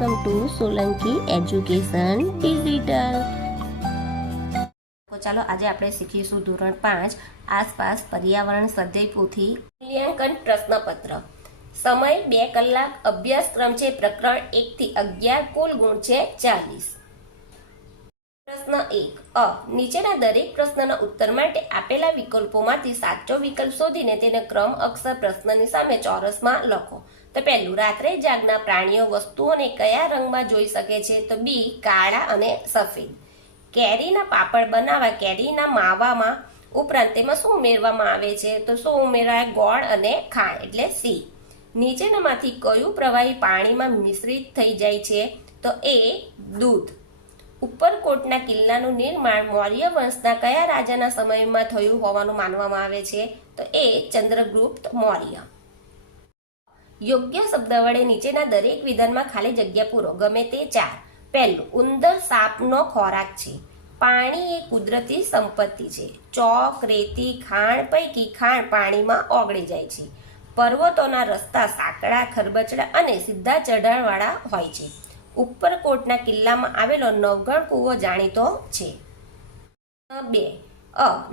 Welcome to Solanki education digital. તો ચાલો આજે આપણે શીખીશું ધોરણ 5 આસપાસ પર્યાવરણ સ્વાધ્યાય પોથી મૂલ્યાંકન પ્રશ્નપત્ર. સમય 2 કલાક, અભ્યાસક્રમ છે પ્રકરણ 1 થી 11, કુલ ગુણ છે 40. પ્રશ્ન 1 નીચેના દરેક પ્રશ્નના ઉત્તર માટે આપેલા વિકલ્પોમાંથી સાચો વિકલ્પ શોધીને તેને ક્રમ અક્ષર પ્રશ્નની સામે ચોરસમાં લખો. તો પહેલું, રાત્રે જાગનાર પ્રાણીઓ વસ્તુઓને કયા રંગમાં જોઈ શકે છે? તો બી, કાળા અને સફેદ. કેરીના પાપડ બનાવવા કેરીના માવામાં ઉપરાંત તેમાં શું ઉમેરવામાં આવે છે? તો શું ઉમેરાય? ગોળ અને ખાંડ, એટલે સી. નીચેનામાંથી કયું પ્રવાહી પાણીમાં મિશ્રિત થઈ જાય છે? તો એ, દૂધ. ઉપરકોટના કિલ્લાનું નિર્માણ મૌર્ય વંશના કયા રાજાના સમયમાં થયું હોવાનું માનવામાં આવે છે? તો એ, ચંદ્રગુપ્ત મૌર્ય. યોગ્ય શબ્દ વડે નીચેના દરેક વિધાનમાં ખાલી જગ્યા પૂરો. ગમે તે 4. પહેલું, ઉંદર સાપનો ખોરાક છે. પાણી એ કુદરતી સંપત્તિ છે. ચોક, રેતી, ખાંડ પૈકી ખાંડ પાણીમાં ઓગળી જાય છે. પર્વતોના રસ્તા સાંકડા, ખરબચડા અને સીધા ચઢાણવાળા હોય છે. ઉપરકોટના કિલ્લામાં આવેલો નવગણ કૂવો જાણીતો છે. 2.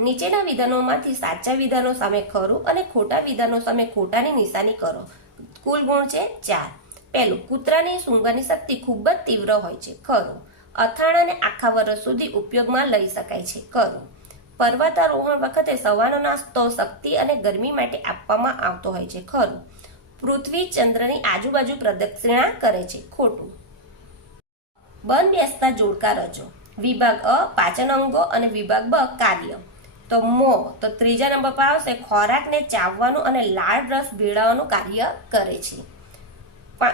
નીચેના વિધાનોમાંથી સાચા વિધાનો સામે ખરું અને ખોટા વિધાનો સામે ખોટાની નિશાની કરો. કુલ ગુણ છે 4. પહેલું, કૂતરાની સૂંઘવાની શક્તિ ખૂબ જ તીવ્ર હોય છે. ખરું. અથાણાને આખા વર્ષ સુધી ઉપયોગમાં લઈ શકાય છે. ખરું. પર્વતારોહણ વખતે સવારનો નાસ્તો શક્તિ અને ગરમી માટે આપવામાં આવતો હોય છે. ખરું. પૃથ્વી ચંદ્રની આજુબાજુ પ્રદક્ષિણા કરે છે. ખોટું. બંધ બેસતા જોડકા રચો. વિભાગ અ, પાચન અંગો અને વિભાગ બ, કાર્ય. તો મોં, તો ત્રીજા નંબર પર આવશે ખોરાકને ચાવવાનું અને લાળ રસ ભેળવવાનું કાર્ય કરે છે.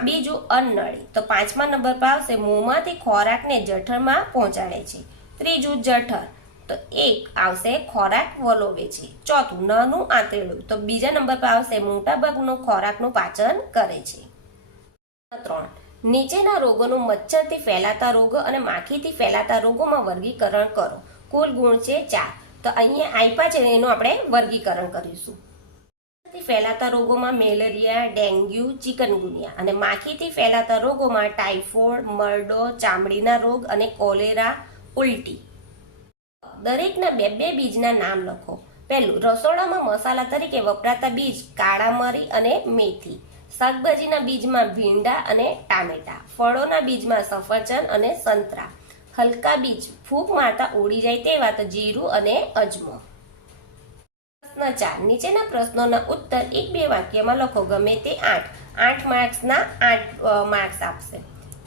બીજું, અન્નળી, તો 5મા નંબર પર આવશે મોંમાંથી ખોરાકને જઠરમાં પહોંચાડે છે. ત્રીજું, જઠર, તો 1 આવશે ખોરાક વલોવે છે. ચોથું, નાનું આંતરડું, તો બીજા નંબર પર આવશે મોટાભાગનું ખોરાકનું પાચન કરે છે. 3. નીચેના રોગોનું મચ્છરથી ફેલાતા રોગો અને માખીથી ફેલાતા રોગોમાં વર્ગીકરણ કરો. કુલ ગુણ છે 4. તો અહીંયા આપ્યા છે એનું આપણે વર્ગીકરણ કરીશું. ફેલાતા રોગોમાં મેલેરિયા, ડેન્ગ્યુ, ચિકનગુનિયા અને માખીથી ફેલાતા રોગોમાં ટાઇફોઇડ, મરડો, ચામડીના રોગ અને કોલેરા, ઉલટી. દરેકના 2 બીજના નામ લખો. પહેલું, રસોડામાં મસાલા તરીકે વપરાતા બીજ કાળા મરી અને મેથી. શાકભાજીના બીજમાં ભીંડા અને ટામેટા. ફળોના બીજમાં સફરજન અને સંતરા. હલકા બીજ ફૂંક મારતા ઉડી જાય તેવા તો જીરું અને અજમો. પ્રશ્ન 4. નીચેના પ્રશ્નોના ઉત્તર 1-2 વાક્યમાં લખો. ગમે તે 8 માર્ક્સના 8 માર્ક્સ આપશે.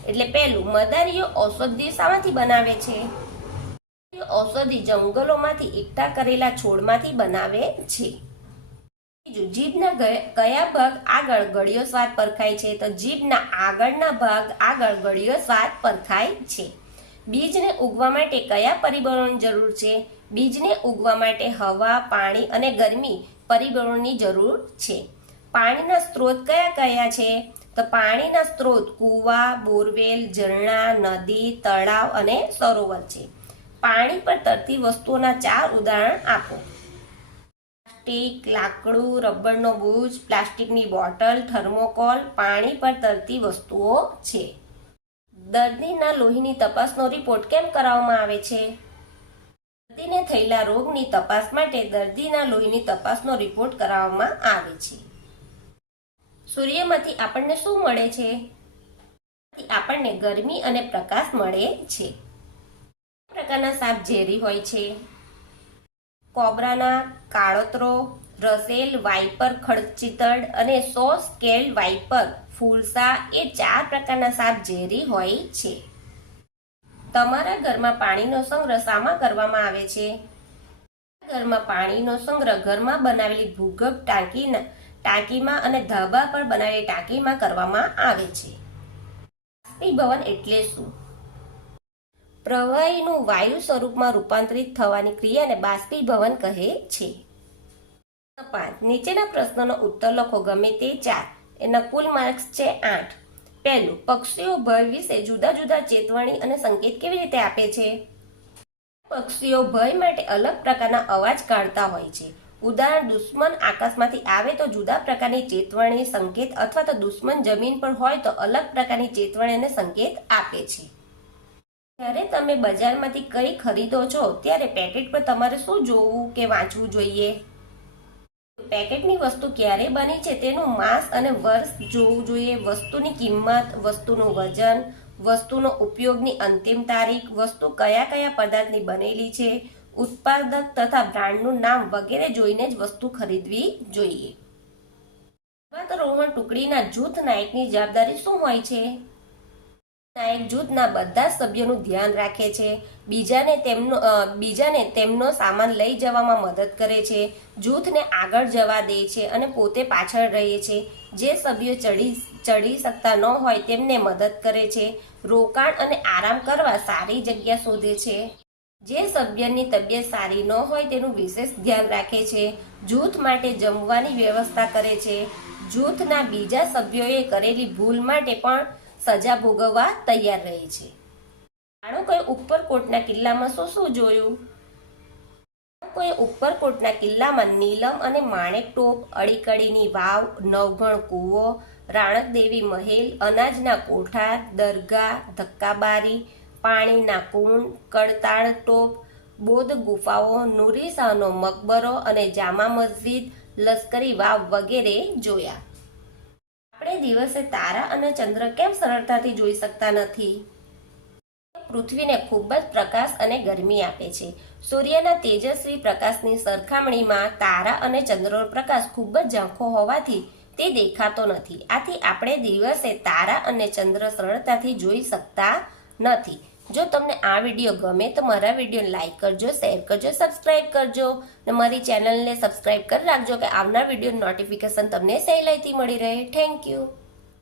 એટલે પહેલું, મદારીઓ ઔષધિ શામાંથી બનાવે છે? ઔષધિ જંગલોમાંથી એકઠા કરેલા છોડમાંથી બનાવે છે. બીજું, જીભના કયા ભાગ આગળ ગળ્યો સ્વાદ પરખાય છે? તો જીભના આગળના ભાગ આગળ ગળ્યો સ્વાદ પરખાય છે. બીજને ઉગવા માટે કયા પરિબળોની જરૂર છે? બીજને ઉગવા માટે હવા, પાણી અને ગરમી પરિબળોની જરૂર છે. પાણીના સ્ત્રોત કયા કયા છે? તો પાણીના સ્ત્રોત કૂવા, બોરવેલ, ઝરણા, નદી, તળાવ અને સરોવર છે. પાણી પર તરતી વસ્તુઓના 4 ઉદાહરણ આપો. પ્લાસ્ટિક, લાકડું, રબરનો બુચ, પ્લાસ્ટિકની બોટલ, થર્મોકોલ પાણી પર તરતી વસ્તુઓ છે. દર્દીના લોહીની તપાસનો રિપોર્ટ કેમ કરાવવામાં આવે છે? દર્દીને થયેલા રોગની તપાસ માટે દર્દીના લોહીની તપાસનો રિપોર્ટ કરાવવામાં આવે છે. સૂર્યમાંથી આપણને શું મળે છે? આપણને ગરમી અને પ્રકાશ મળે છે. પ્રકારના સાપ ઝેરી હોય છે? કોબરાના, કાળોતરો, રસેલ, વાઇપર, ખડચિતળ અને 100 સ્કેલ વાઇપર, ફૂલસા એ 4 પ્રકારના સાપ ઝેરી હોય છે. તમારા ઘરમાં પાણીનો સંગ્રહ શામાં કરવામાં આવે છે? ઘરમાં પાણીનો સંગ્રહ ઘરમાં બનાવેલી ભૂગર્ભ ટાંકીમાં અને ધાબા પર બનાવેલી ટાંકીમાં કરવામાં આવે છે. બાષ્પીભવન એટલે શું? પ્રવાહીનું વાયુ સ્વરૂપમાં રૂપાંતરિત થવાની ક્રિયાને બાષ્પીભવન કહે છે. 5. નીચેના પ્રશ્નોનો ઉત્તર લખો. ગમે તે 4. એના કુલ માર્ક્સ છે 8. પહેલું, પક્ષીઓ ભય વિશે જુદા જુદા ચેતવણી અને સંકેત કેવી રીતે આપે છે? પક્ષીઓ ભય માટે અલગ પ્રકારના અવાજ કાઢતા હોય છે. ઉદાહરણ, દુશ્મન આકાશમાંથી આવે તો જુદા પ્રકારની ચેતવણી સંકેત અથવા તો દુશ્મન જમીન પર હોય તો અલગ પ્રકારની ચેતવણી અને સંકેત આપે છે. જ્યારે તમે બજારમાંથી કંઈ ખરીદો છો ત્યારે પેકેટ પર તમારે શું જોવું કે વાંચવું જોઈએ? પેકેટની વસ્તુ ક્યારે બની છે તેનું માસ અને વર્ષ જોવું જોઈએ. વસ્તુની કિંમત, વસ્તુનું વજન, વસ્તુનો ઉપયોગની અંતિમ તારીખ, વસ્તુ કયા કયા પદાર્થની બનેલી છે, ઉત્પાદક તથા બ્રાન્ડનું નામ વગેરે જોઈને જ વસ્તુ ખરીદવી જોઈએ. પર્વતારોહણ ટુકડીના જૂથ નાયકની જવાબદારી શું હોય છે? નાયક જૂથના બધા સભ્યોનું ધ્યાન રાખે છે, બીજાને તેમનો સામાન લઈ જવામાં મદદ કરે છે, જૂથને આગળ જવા દે છે અને પોતે પાછળ રહે છે. જે સભ્યો ચડી શકતા ન હોય તેમને મદદ કરે છે. રોકાણ અને આરામ કરવા સારી જગ્યા શોધે છે. જે સભ્યની તબિયત સારી ન હોય તેનું વિશેષ ધ્યાન રાખે છે. જૂથ માટે જમવાની વ્યવસ્થા કરે છે. જૂથના બીજા સભ્યોએ કરેલી ભૂલ માટે પણ સજા ભોગવવા તૈયાર રહે છે. બાળકોએ ઉપરકોટના કિલ્લામાં શું જોયું? બાળકોએ ઉપરકોટના કિલ્લામાં નીલમ અને માણેક ટોપ, અડીકડીની વાવ, નવઘણ કૂવો, રાણક દેવી મહેલ, અનાજના કોઠાર, દરગાહ, ધક્કાબારી, પાણીના કુંડ, કડતાળ ટોપ, બૌદ્ધ ગુફાઓ, નૂરી શાહનો મકબરો અને જામા મસ્જિદ, લશ્કરી વાવ વગેરે જોયા. આપણે દિવસે તારા અને ચંદ્ર કેમ સરળતાથી જોઈ શકતા નથી? પૃથ્વીને ખૂબ જ પ્રકાશ અને ગરમી આપે છે. સૂર્યના તેજસ્વી પ્રકાશની સરખામણીમાં તારા અને ચંદ્રનો પ્રકાશ ખૂબ જ ઝાંખો હોવાથી તે દેખાતો નથી. આથી આપણે દિવસે તારા અને ચંદ્ર સરળતાથી જોઈ શકતા નથી. જો તમને આ વિડીયો ગમે તો મારા વિડીયો લાઈક કરજો, શેર કરજો, સબસ્ક્રાઇબ કરજો અને મારી ચેનલને સબસ્ક્રાઇબ કરી રાખજો કે આવનાર વિડીયો નોટિફિકેશન તમને સહેલાઈથી મળી રહે. Thank you.